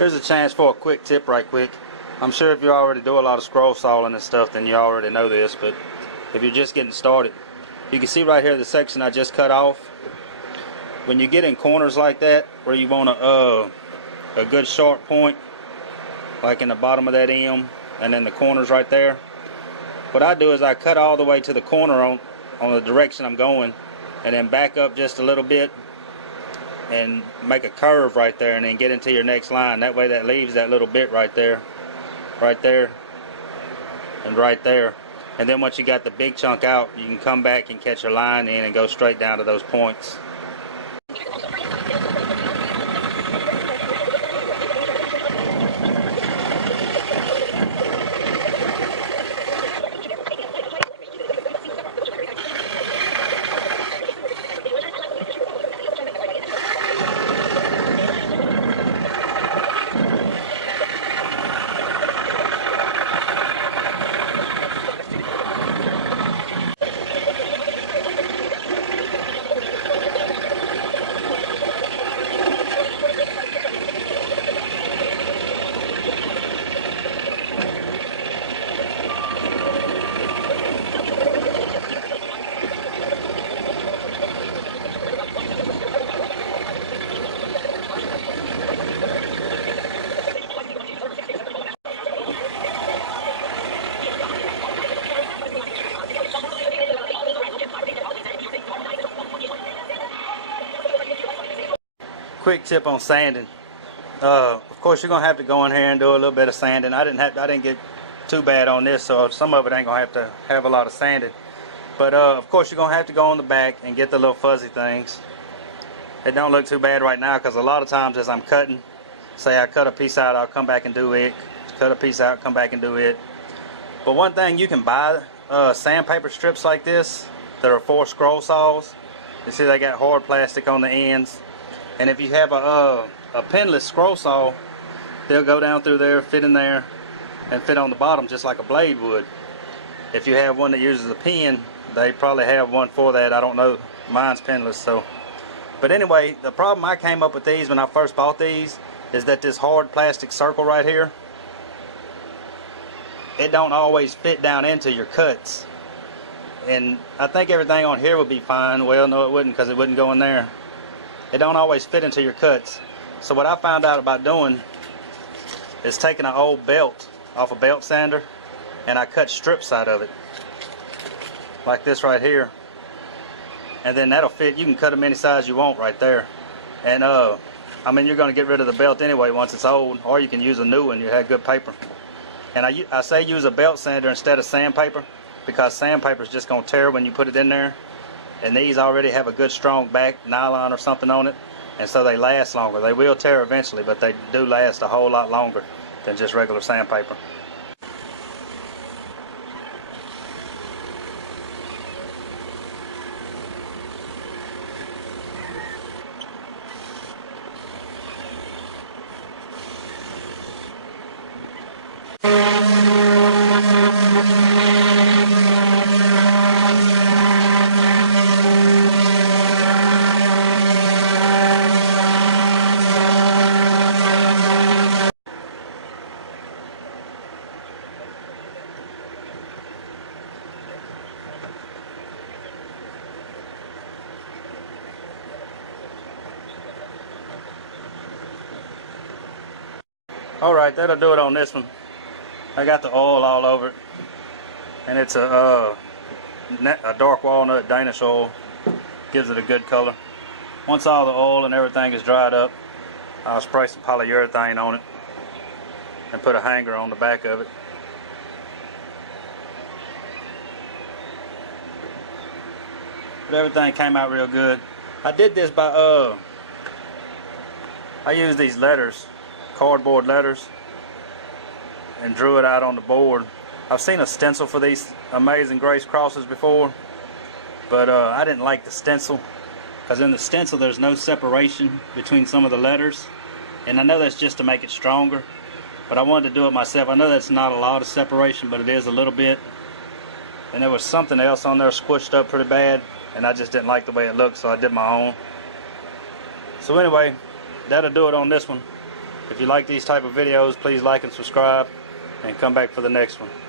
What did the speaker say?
Here's a chance for a quick tip right quick. I'm sure if you already do a lot of scroll sawing and stuff, then you already know this, but if you're just getting started, you can see right here the section I just cut off. When you get in corners like that, where you want a good sharp point, like in the bottom of that M, and then the corners right there, what I do is I cut all the way to the corner on the direction I'm going, and then back up just a little bit and make a curve right there, and then get into your next line. That way that leaves that little bit right there, and right there. And then once you got the big chunk out, you can come back and catch your line in and go straight down to those points. Quick tip on sanding. Of course, you're gonna have to go in here and do a little bit of sanding. I didn't get too bad on this, so some of it ain't gonna have to have a lot of sanding. But of course, you're gonna have to go on the back and get the little fuzzy things. It don't look too bad right now, because a lot of times as I'm cutting, say I cut a piece out, I'll come back and do it. Cut a piece out, come back and do it. But one thing, you can buy sandpaper strips like this that are for scroll saws. You see they got hard plastic on the ends. And if you have a pinless scroll saw, they'll go down through there, fit in there, and fit on the bottom just like a blade would. If you have one that uses a pin, they probably have one for that. I don't know. Mine's pinless, so. But anyway, the problem I came up with these when I first bought these is that this hard plastic circle right here, it don't always fit down into your cuts. And I think everything on here would be fine. Well, no, it wouldn't, because it wouldn't go in there. It don't always fit into your cuts. So what I found out about doing is taking an old belt off a belt sander, and I cut strips out of it like this right here, and then that'll fit. You can cut them any size you want right there. And I mean, you're going to get rid of the belt anyway once it's old, or you can use a new one. You have good paper. And I say use a belt sander instead of sandpaper, because sandpaper is just going to tear when you put it in there. And these already have a good strong back nylon or something on it, and so they last longer. They will tear eventually, but they do last a whole lot longer than just regular sandpaper. Alright, that'll do it on this one. I got the oil all over it, and it's a dark walnut Danish oil. Gives it a good color. Once all the oil and everything is dried up, I'll spray some polyurethane on it and put a hanger on the back of it. But everything came out real good. I did this by I used these letters, cardboard letters, and drew it out on the board. I've seen a stencil for these Amazing Grace crosses before, but I didn't like the stencil, because in the stencil there's no separation between some of the letters, and I know that's just to make it stronger, but I wanted to do it myself. I know that's not a lot of separation, but it is a little bit. And there was something else on there squished up pretty bad, and I just didn't like the way it looked, so I did my own. So anyway, that'll do it on this one. If you like these type of videos, please like and subscribe, and come back for the next one.